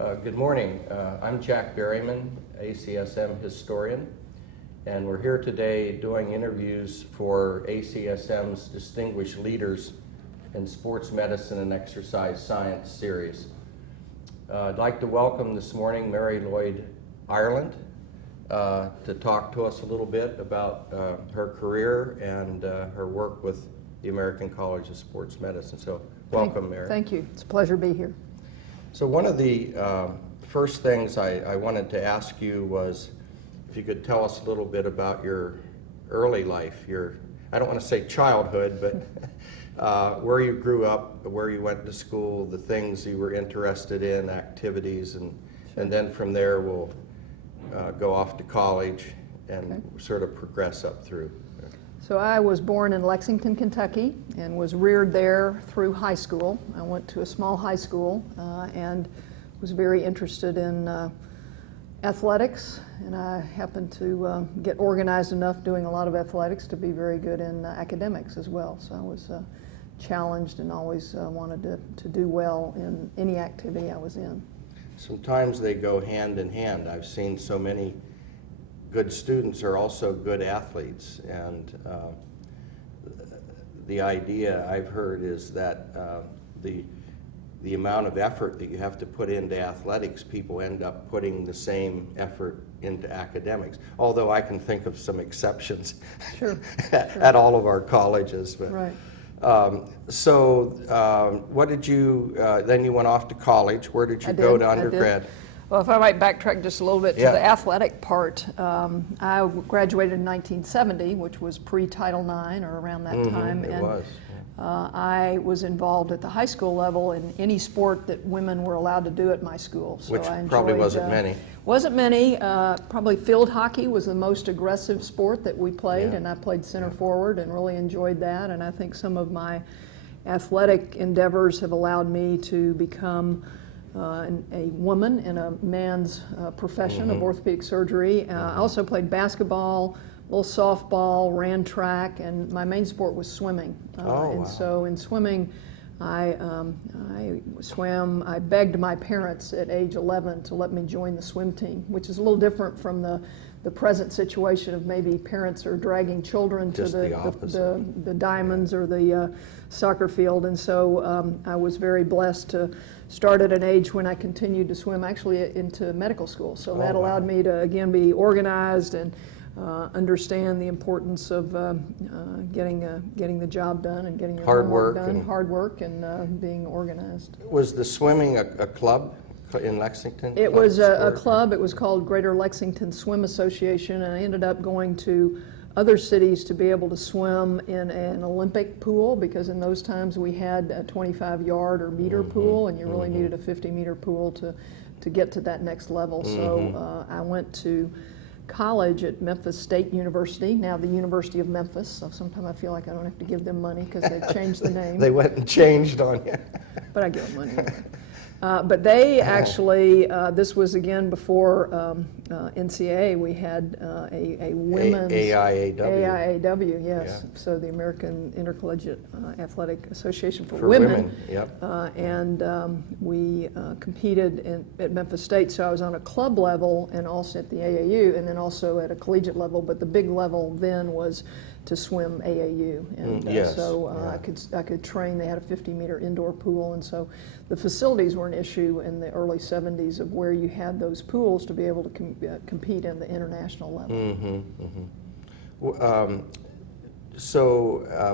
Good morning. I'm Jack Berryman, ACSM historian, and we're here today doing interviews for ACSM's Distinguished Leaders in Sports Medicine and Exercise Science series. I'd like to welcome this morning Mary Lloyd Ireland to talk to us a little bit about her career and her work with the American College of Sports Medicine. So welcome, Mary. Thank you. It's a pleasure to be here. So one of the first things I wanted to ask you was if you could tell us a little bit about your early life, I don't want to say childhood, but where you grew up, where you went to school, the things you were interested in, activities, and then from there we'll go off to college and sort of progress up through. So I was born in Lexington, Kentucky, and was reared there through high school. I went to a small high school and was very interested in athletics, and I happened to get organized enough doing a lot of athletics to be very good in academics as well. So I was challenged and always wanted to do well in any activity I was in. Sometimes they go hand in hand. I've seen so many good students are also good athletes, and the idea I've heard is that the amount of effort that you have to put into athletics, people end up putting the same effort into academics. Although I can think of some exceptions at all of our colleges. But, right. What did you, then you went off to college. Where did you go to undergrad? Well, if I might backtrack just a little bit to the athletic part, I graduated in 1970, which was pre-Title IX or around that time. It was. I was involved at the high school level in any sport that women were allowed to do at my school. So which I enjoyed, probably wasn't many. Wasn't many. Probably field hockey was the most aggressive sport that we played, and I played center forward and really enjoyed that. And I think some of my athletic endeavors have allowed me to become a woman in a man's profession of orthopedic surgery. I also played basketball, a little softball, ran track, and my main sport was swimming. So in swimming, I swam. I begged my parents at age 11 to let me join the swim team, which is a little different from the present situation of maybe parents are dragging children to the diamonds or the soccer field. And so I was very blessed to start at an age when I continued to swim actually into medical school. So that allowed me to again be organized and understand the importance of getting the job done and getting your homework done. Hard work and being organized. Was the swimming a club in Lexington? It was a club. It was called Greater Lexington Swim Association, and I ended up going to other cities to be able to swim in an Olympic pool, because in those times we had a 25-yard or meter pool, and you really needed a 50-meter pool to get to that next level. So I went to college at Memphis State University, now the University of Memphis. So sometimes I feel like I don't have to give them money because they've changed the name. They went and changed on you. But I give them money anyway. But they actually, this was again before NCAA, we had a women's... AIAW, yes. Yeah. So the American Intercollegiate Athletic Association for Women. Yep. And we competed at Memphis State, so I was on a club level and also at the AAU, and then also at a collegiate level, but the big level then was to swim AAU, and I could train. They had a 50-meter indoor pool, and so the facilities were an issue in the early 70s of where you had those pools to be able to compete in the international level.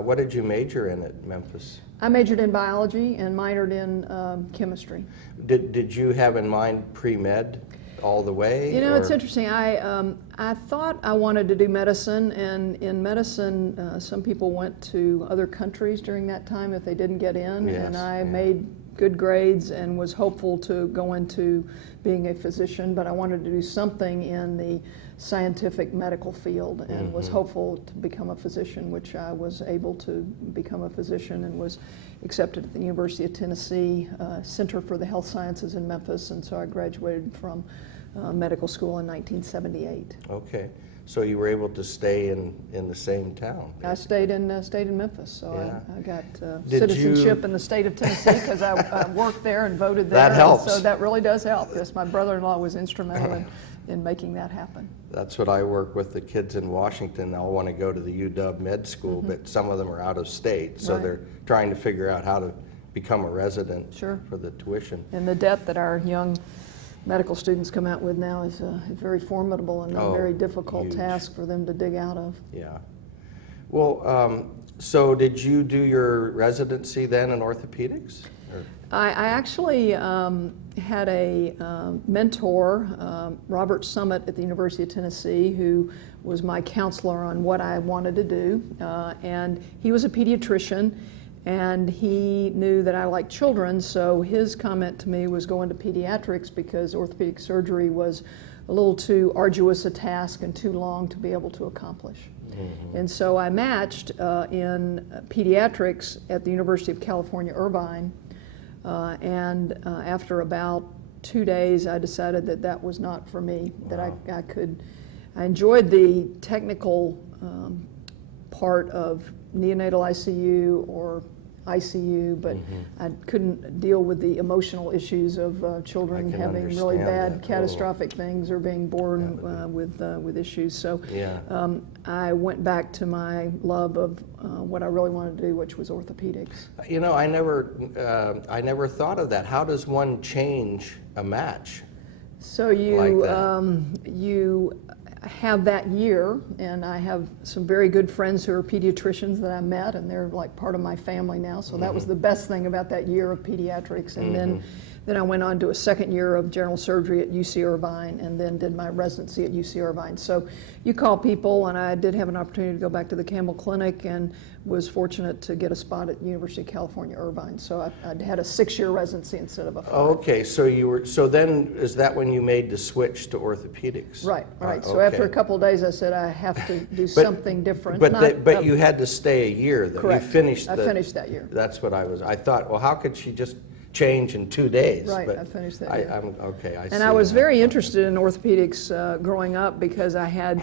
What did you major in at Memphis? I majored in biology and minored in chemistry. Did you have in mind pre-med all the way? You know, it's interesting. I thought I wanted to do medicine, and in medicine, some people went to other countries during that time if they didn't get in, and I made good grades and was hopeful to go into being a physician, but I wanted to do something in the scientific medical field and was hopeful to become a physician, which I was able to become a physician and was accepted at the University of Tennessee Center for the Health Sciences in Memphis, and so I graduated from medical school in 1978. Okay. So you were able to stay in the same town? I stayed in Memphis, so Yeah. I got Did citizenship you- in the state of Tennessee because I worked there and voted there. That helps. And so that really does help. Yes, my brother-in-law was instrumental in making that happen. That's what I work with. The kids in Washington all want to go to the UW med school, but some of them are out of state, so Right. they're trying to figure out how to become a resident Sure. for the tuition. And the debt that our young medical students come out with now is very formidable and a Oh, very difficult huge. task for them to dig out of. Yeah. Well, so did you do your residency then in orthopedics? Or- I actually had a mentor, Robert Summit at the University of Tennessee, who was my counselor on what I wanted to do. And he was a pediatrician, and he knew that I liked children, so his comment to me was go into pediatrics because orthopedic surgery was a little too arduous a task and too long to be able to accomplish. And so I matched in pediatrics at the University of California, Irvine. And after about 2 days, I decided that that was not for me, that I enjoyed the technical part of neonatal ICU or ICU, but I couldn't deal with the emotional issues of children I can having really understand bad that. catastrophic things or being born with issues. So Yeah. I went back to my love of what I really wanted to do, which was orthopedics. You know, I never thought of that. How does one change a match? So you Like that. you have that year, and I have some very good friends who are pediatricians that I met, and they're like part of my family now. So that was the best thing about that year of pediatrics. And then I went on to a second year of general surgery at UC Irvine, and then did my residency at UC Irvine. So you call people, and I did have an opportunity to go back to the Campbell Clinic, and was fortunate to get a spot at University of California, Irvine. So I had a 6-year residency instead of a 5. Okay, so then, is that when you made the switch to orthopedics? Right. So okay. after a couple of days, I said I have to do something different. But you had to stay a year, though. Correct. You finished I finished that year. That's what I thought, well, how could she just change in 2 days? Right, But I finished that year. I see. And I was now. very interested in orthopedics growing up because I had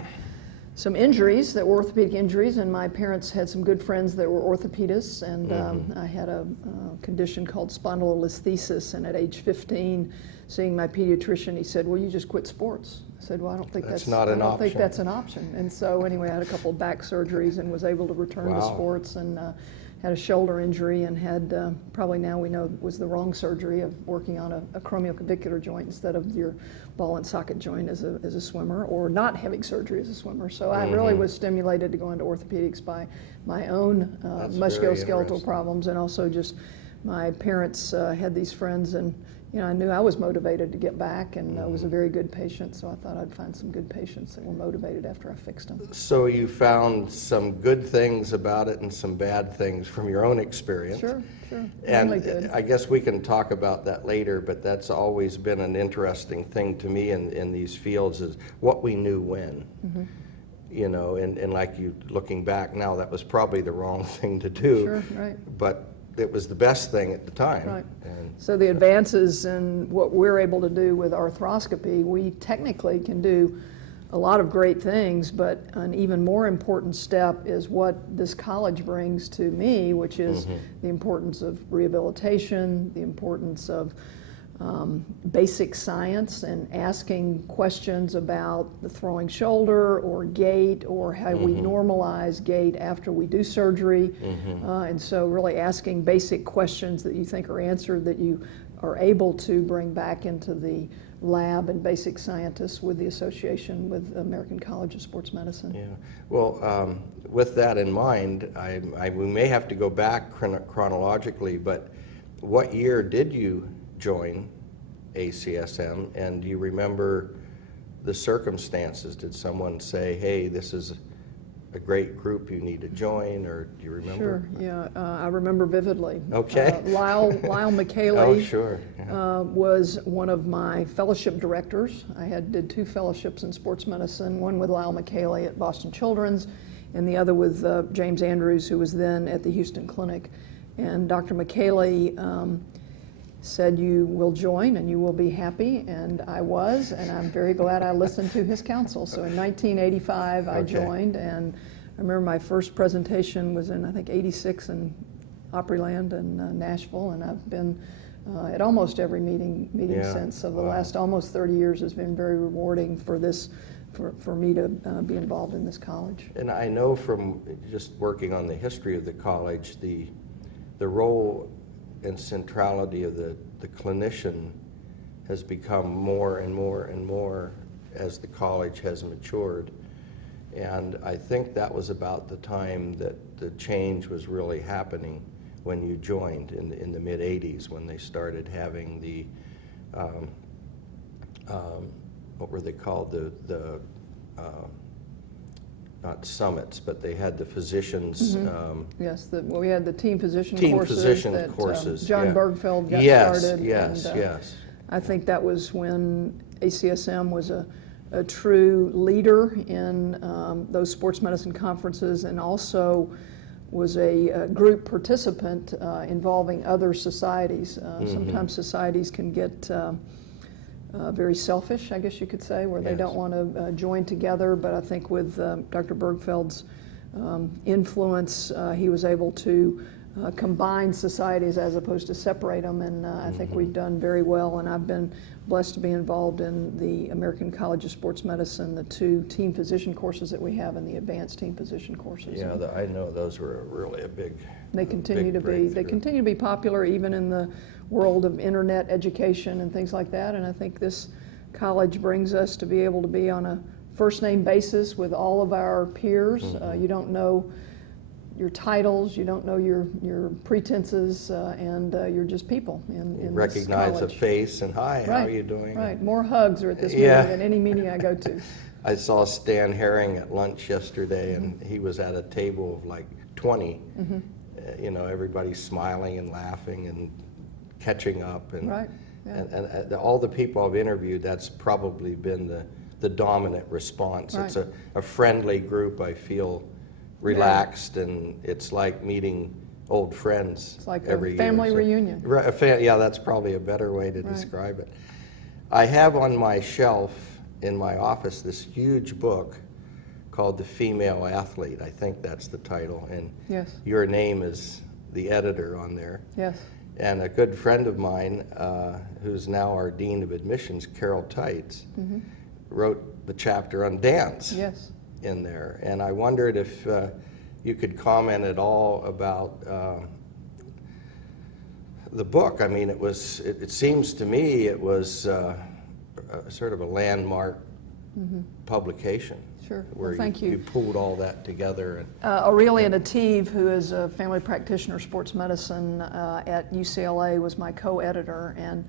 some injuries that were orthopedic injuries, and my parents had some good friends that were orthopedists, and I had a condition called spondylolisthesis, and at age 15, seeing my pediatrician, he said, well, you just quit sports. I said, well, I don't think That's that's not an I don't think option. that's an option. And so anyway, I had a couple of back surgeries and was able to return to Wow. sports, and had a shoulder injury, and had probably now we know was the wrong surgery of working on a acromioclavicular joint instead of your ball and socket joint as a swimmer, or not having surgery as a swimmer. So I really was stimulated to go into orthopedics by my own That's very musculoskeletal interesting. problems, and also just my parents had these friends, and I knew I was motivated to get back, and I was a very good patient, so I thought I'd find some good patients that were motivated after I fixed them. So you found some good things about it and some bad things from your own experience. Sure. And Only good. I guess we can talk about that later, but that's always been an interesting thing to me in these fields, is what we knew when. You know, and like you, looking back now, that was probably the wrong thing to do. Sure, right. But it was the best thing at the time. Right. And So the advances in what we're able to do with arthroscopy, we technically can do a lot of great things, but an even more important step is what this college brings to me, which is the importance of rehabilitation, the importance of basic science, and asking questions about the throwing shoulder or gait, or how we normalize gait after we do surgery. And so really asking basic questions that you think are answered, that you are able to bring back into the lab and basic scientists with the association with American College of Sports Medicine. yeah, well, with that in mind, we may have to go back chronologically, but what year did you join ACSM, and do you remember the circumstances? Did someone say, hey, this is a great group you need to join, or do you remember? Sure, yeah, I remember vividly. Okay. Lyle McKayley Oh, sure. Yeah. was one of my fellowship directors. I did 2 fellowships in sports medicine, one with Lyle McKayley at Boston Children's, and the other with James Andrews, who was then at the Houston Clinic. And Dr. McKayley said, "You will join and you will be happy," and I was, and I'm very glad I listened to his counsel. So in 1985, I joined, and I remember my first presentation was in, I think, '86 in Opryland in Nashville, and I've been at almost every meeting since. So the last almost 30 years has been very rewarding for this, for me to be involved in this college. And I know from just working on the history of the college, the role and centrality of the clinician has become more and more and more as the college has matured. And I think that was about the time that the change was really happening when you joined in the mid-'80s, when they started having the, what were they called, the not summits, but they had the physicians. Yes, well, we had the team physician courses. John Bergfeld got started. Yes. I think that was when ACSM was a true leader in those sports medicine conferences, and also was a group participant involving other societies. Sometimes societies can get very selfish, I guess you could say, where they don't want to join together, but I think with Dr. Bergfeld's influence, he was able to combine societies as opposed to separate them, and I think we've done very well, and I've been blessed to be involved in the American College of Sports Medicine, the 2 team physician courses that we have, and the advanced team physician courses. Yeah, I know those were really a big. They continue to be. They continue to be popular even in the world of internet education and things like that. And I think this college brings us to be able to be on a first name basis with all of our peers. You don't know your titles, you don't know your pretenses, and you're just people in recognize this a face and hi, how are you doing? Right, more hugs are at this meeting than any meeting I go to. I saw Stan Herring at lunch yesterday, and he was at a table of like 20. You know, everybody smiling and laughing and catching up, and and all the people I've interviewed, that's probably been the dominant response. It's a friendly group. I feel relaxed, and it's like meeting old friends. It's like every a family year. reunion. Yeah, that's probably a better way to describe it. I have on my shelf in my office this huge book called The Female Athlete. I think that's the title, and your name is the editor on there. Yes. And a good friend of mine, who's now our Dean of Admissions, Carol Tights, wrote the chapter on dance in there. And I wondered if you could comment at all about the book. I mean, it seems to me it was sort of a landmark publication. Sure. Where well, thank you pulled all that together. Aurelia Nativ, who is a family practitioner sports medicine at UCLA, was my co-editor, and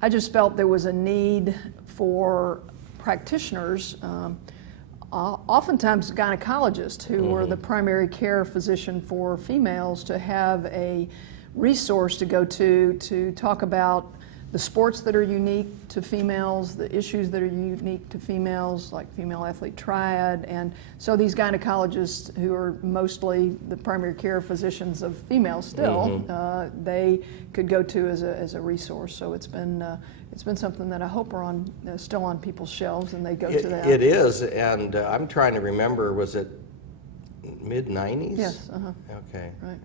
I just felt there was a need for practitioners, oftentimes gynecologists who were the primary care physician for females, to have a resource to go to talk about the sports that are unique to females, the issues that are unique to females, like female athlete triad. And so these gynecologists, who are mostly the primary care physicians of females still, they could go to as a resource. So it's been something that I hope are still on people's shelves, and they go to that. It is, and I'm trying to remember, was it mid-'90s? Yes. Okay. Right.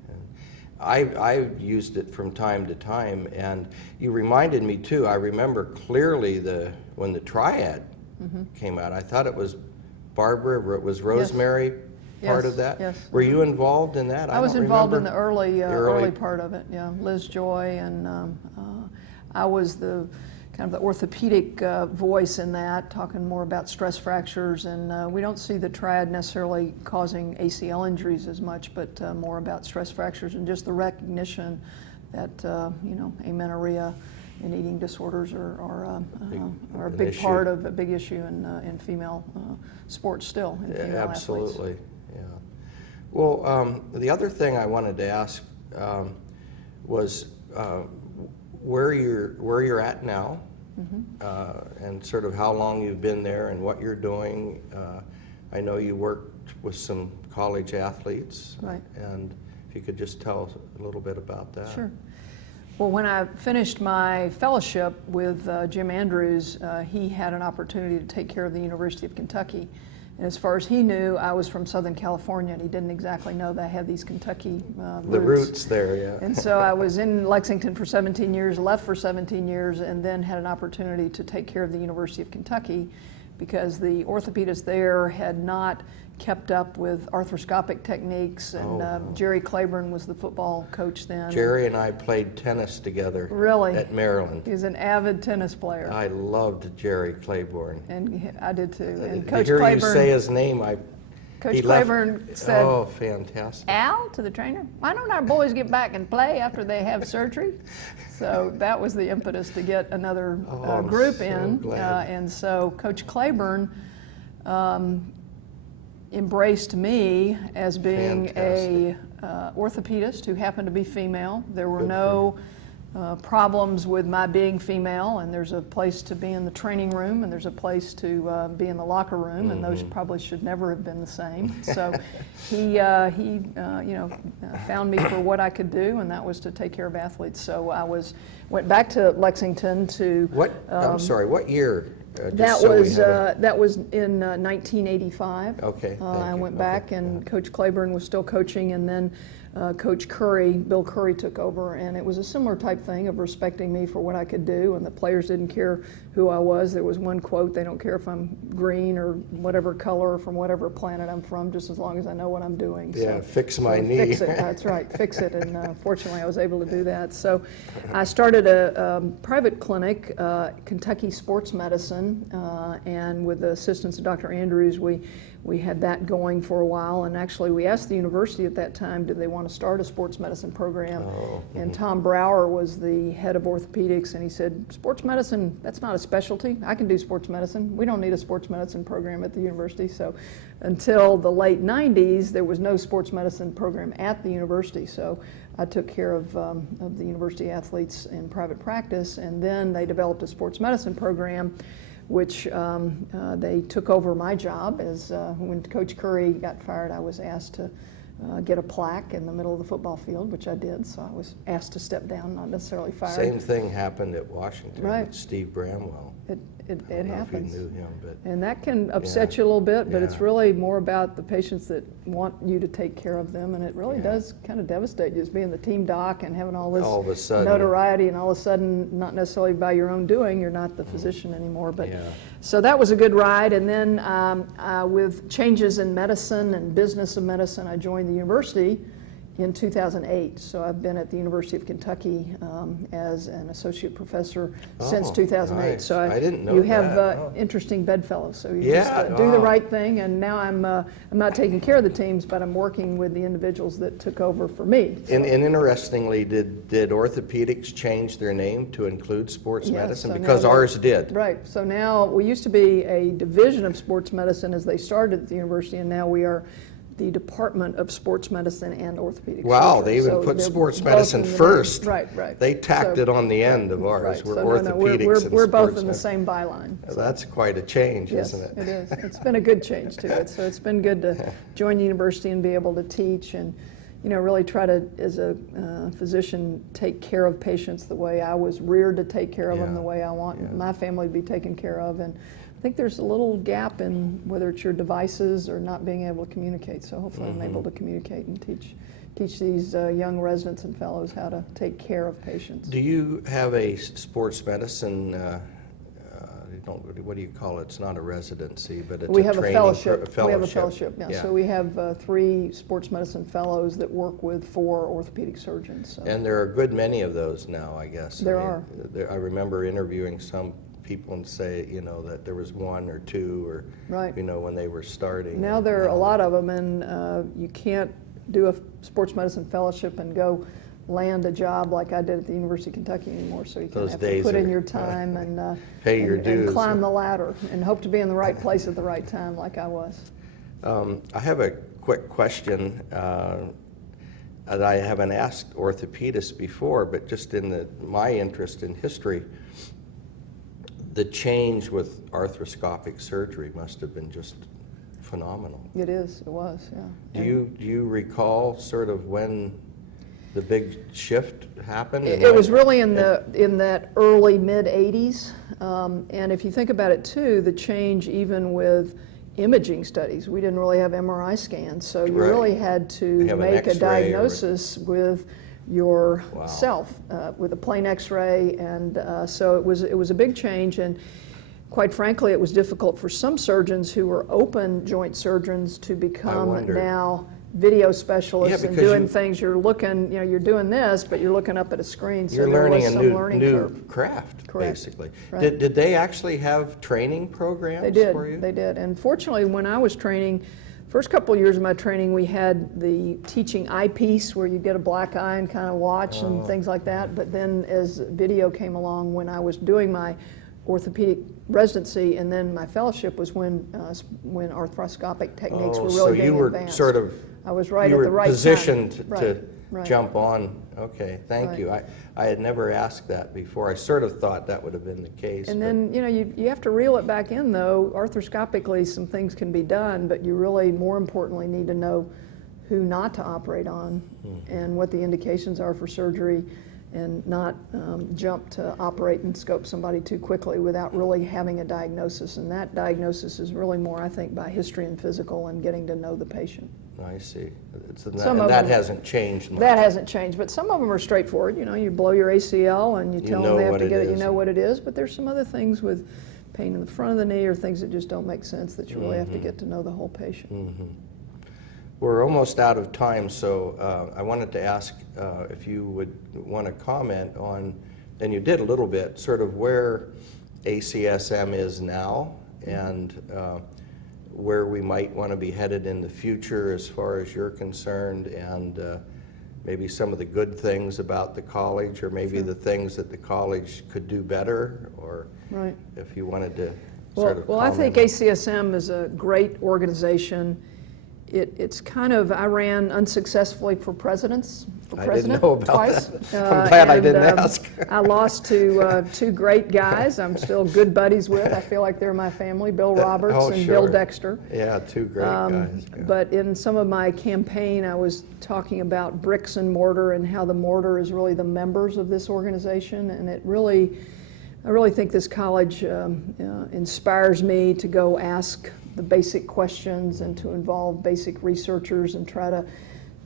I've used it from time to time, and you reminded me too. I remember clearly when the triad came out. I thought it was Barbara. It was Rosemary part of that. Yes. Were you involved in that? I was involved in the early part of it. Yeah, Liz Joy, and I was the kind of the orthopedic voice in that, talking more about stress fractures, and we don't see the triad necessarily causing ACL injuries as much, but more about stress fractures and just the recognition that amenorrhea and eating disorders are a big part of a big issue in female sports still. In female absolutely, athletes. yeah. Well, the other thing I wanted to ask was where you're at now, and sort of how long you've been there and what you're doing. I know you worked with some college athletes, right? And if you could just tell us a little bit about that. Sure. Well, when I finished my fellowship with Jim Andrews, he had an opportunity to take care of the University of Kentucky. And as far as he knew, I was from Southern California, and he didn't exactly know that I had these Kentucky roots. The roots there, yeah. And so I was in Lexington for 17 years, left for 17 years, and then had an opportunity to take care of the University of Kentucky because the orthopedists there had not kept up with arthroscopic techniques, and Jerry Claiborne was the football coach then. Jerry and I played tennis together. Really? At Maryland. He's an avid tennis player. I loved Jerry Claiborne. And I did too. And To Coach hear Claiborne, you say his name, Coach he Claiborne left, said, "Oh, fantastic!" Al, to the trainer, why don't our boys get back and play after they have surgery? So that was the impetus to get another I'm group so in. glad. And so Coach Claiborne embraced me as being a orthopedist who happened to be female. There were Good no problems with my being female, and there's a place to be in the training room, and there's a place to be in the locker room, and those probably should never have been the same. So he found me for what I could do, and that was to take care of athletes. So I went back to Lexington to. I'm sorry. What year? That was in 1985. Okay. I went back, and Coach Claiborne was still coaching, and then Coach Curry, Bill Curry, took over, and it was a similar type thing of respecting me for what I could do, and the players didn't care who I was. There was one quote: "They don't care if I'm green or whatever color or from whatever planet I'm from, just as long as I know what I'm doing." Yeah, so, fix my knee. Fix it. That's right, fix it. And fortunately, I was able to do that. So, I started a private clinic, Kentucky Sports Medicine, and with the assistance of Dr. Andrews, we had that going for a while, and actually we asked the university at that time, did they want to start a sports medicine program? And Tom Brower was the head of orthopedics, and he said, sports medicine, that's not a specialty. I can do sports medicine. We don't need a sports medicine program at the university. So until the late 90s, there was no sports medicine program at the university. So I took care of the university athletes in private practice, and then they developed a sports medicine program, which they took over my job. As when Coach Curry got fired, I was asked to get a plaque in the middle of the football field, which I did. So I was asked to step down, not necessarily fired. Same thing happened at Washington Right. with Steve Bramwell. It I don't know happens. if you knew him, but And that can upset you a little bit, but it's Yeah. really more about the patients that want you to take care of them, and it really Yeah. does kind of devastate you, just being the team doc and having all all of a this sudden, notoriety, and all of a sudden, not necessarily by your own doing, you're not the physician anymore. But Yeah. so that was a good ride, and then with changes in medicine and business of medicine, I joined the university in 2008. So I've been at the University of Kentucky as an associate professor since 2008. nice. So I didn't know you have that. Oh. interesting bedfellows. So you Yeah, just do the wow. right thing. And now I'm not taking care of the teams, but I'm working with the individuals that took over for me. And interestingly, did orthopedics change their name to include sports Yes, medicine? so now Because they're- ours did. Right. So now we used to be a division of sports medicine as they started at the university, and now we are the Department of Sports Medicine and Orthopedic Wow, Surgery. they even So put they're sports both medicine in the name. first. Right, right. They tacked So- it on the end of ours. Right. We're So orthopedics we're and both sports in the medicine. same byline. Well, that's quite a change, Yes, isn't it is. It's been a good change to it. So it's been good to join the university and be able to teach and, really try to, as a physician, take care of patients the way I was reared to take care of them, Yeah, the way I want yeah. my family to be taken care of. And I think there's a little gap in whether it's your devices or not being able to communicate. So hopefully I'm able to communicate and teach these young residents and fellows how to take care of patients. Do you have a sports medicine, what do you call it? It's not a residency, but it's We a have a training fellowship. pro- We have a fellowship, yeah. So we have 3 sports medicine fellows that work with 4 orthopedic surgeons. So. And there are a good many of those now, I guess. There are. I remember interviewing some people and say, that there was 1 or 2 or, Right. when they were starting. Now there are a lot of them, and you can't do a sports medicine fellowship and go land a job like I did at the University of Kentucky anymore. So you kind Those of have to days put in are- your time and Pay your and dues. climb the ladder and hope to be in the right place at the right time, like I was. I have a quick question that I haven't asked orthopedists before, but just in my interest in history, the change with arthroscopic surgery must have been just phenomenal. It was, yeah. Do you recall sort of when the big shift happened? It was really in that early mid-'80s, and if you think about it too, the change even with imaging studies, we didn't really have MRI scans, so you really had to make a diagnosis with yourself with a plain X-ray, and so it was a big change, and quite frankly, it was difficult for some surgeons who were open joint surgeons to become now video specialists and doing things. You're looking, you're doing this, but you're looking up at a screen. So you're learning a new curve. craft, basically. Right. Did they actually have training programs for you? They did. And fortunately, when I was training, first couple of years of my training, we had the teaching eyepiece where you get a black eye and kind of watch and things like that. But then as video came along, when I was doing my orthopedic residency, and then my fellowship was when arthroscopic techniques were really being advanced. So you were sort of, I was right you at were the right positioned time. to jump on. Okay, thank you. I had never asked that before. I sort of thought that would have been the case. And then, you have to reel it back in, though. Arthroscopically, some things can be done, but you really, more importantly, need to know who not to operate on and what the indications are for surgery, and not jump to operate and scope somebody too quickly without really having a diagnosis. And that diagnosis is really more, I think, by history and physical and getting to know the patient. I see. That hasn't changed much. That hasn't changed, but some of them are straightforward. You blow your ACL and you tell them they have to get it, you know what it is, but there's some other things with pain in the front of the knee or things that just don't make sense that you really have to get to know the whole patient. We're almost out of time, so I wanted to ask if you would want to comment on, and you did a little bit, sort of where ACSM is now and where we might want to be headed in the future as far as you're concerned, and maybe some of the good things about the college, or maybe the things that the college could do better, or if you wanted to sort of I think ACSM is a great organization. It's kind of, I ran unsuccessfully for president I didn't know about twice. That. I'm glad I didn't ask. I lost to two great guys I'm still good buddies with. I feel like they're my family, Bill Roberts and Bill Dexter. Yeah, two great guys. Yeah. But in some of my campaign, I was talking about bricks and mortar and how the mortar is really the members of this organization, and I really think this college inspires me to go ask the basic questions and to involve basic researchers and try to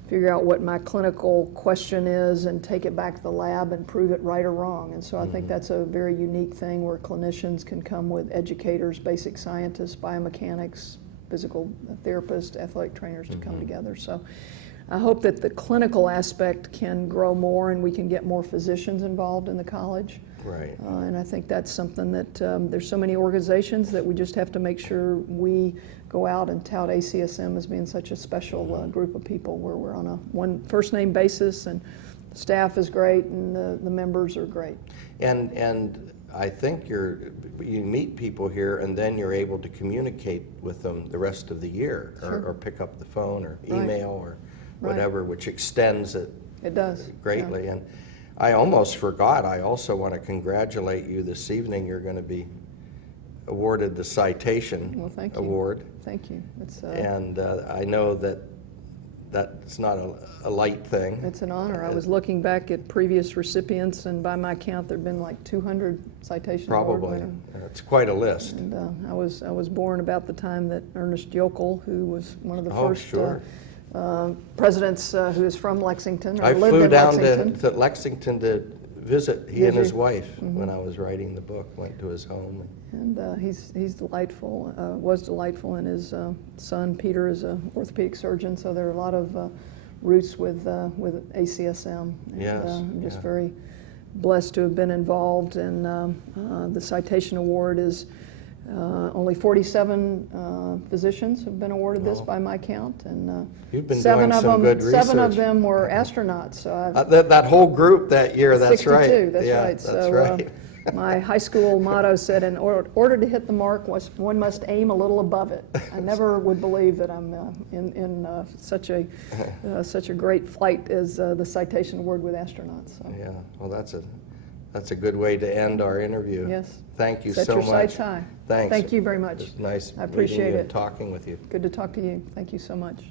figure out what my clinical question is and take it back to the lab and prove it right or wrong. And so I think that's a very unique thing where clinicians can come with educators, basic scientists, biomechanics, physical therapists, athletic trainers to come together. So I hope that the clinical aspect can grow more and we can get more physicians involved in the college. Right. And I think that's something that there's so many organizations that we just have to make sure we go out and tout ACSM as being such a special group of people where we're on a one first name basis, and the staff is great and the members are great. And I think you meet people here and then you're able to communicate with them the rest of the year, or pick up the phone or email or whatever, which extends it. It does greatly. Yeah. And I almost forgot, I also want to congratulate you this evening. You're going to be awarded the Citation Award. Thank you. And I know that's not a light thing. It's an honor. I was looking back at previous recipients, and by my count, there've been like 200 Citation Award winners. It's quite a list. And I was born about the time that Ernest Yokel, who was one of the first presidents who is from Lexington, or lived in Lexington. I flew down to Lexington to visit. He and his wife, when I was writing the book, went to his home. And he's delightful, was delightful, and his son Peter is an orthopedic surgeon, so there are a lot of roots with ACSM. And, I'm just very blessed to have been involved, and the Citation Award is only 47 physicians have been awarded this by my count, and you've been doing some good research. 7 of them were astronauts. So that whole group that year, that's 62, right. That's right. That's so, right. My high school motto said, in order to hit the mark, one must aim a little above it. I never would believe that I'm in such a great flight as the Citation Award with astronauts. So. Yeah, well, that's a good way to end our interview. Yes. Thank you Set so your much. sights high. Thanks. Thank you very much. It's nice I appreciate meeting you it. and talking with you. Good to talk to you. Thank you so much.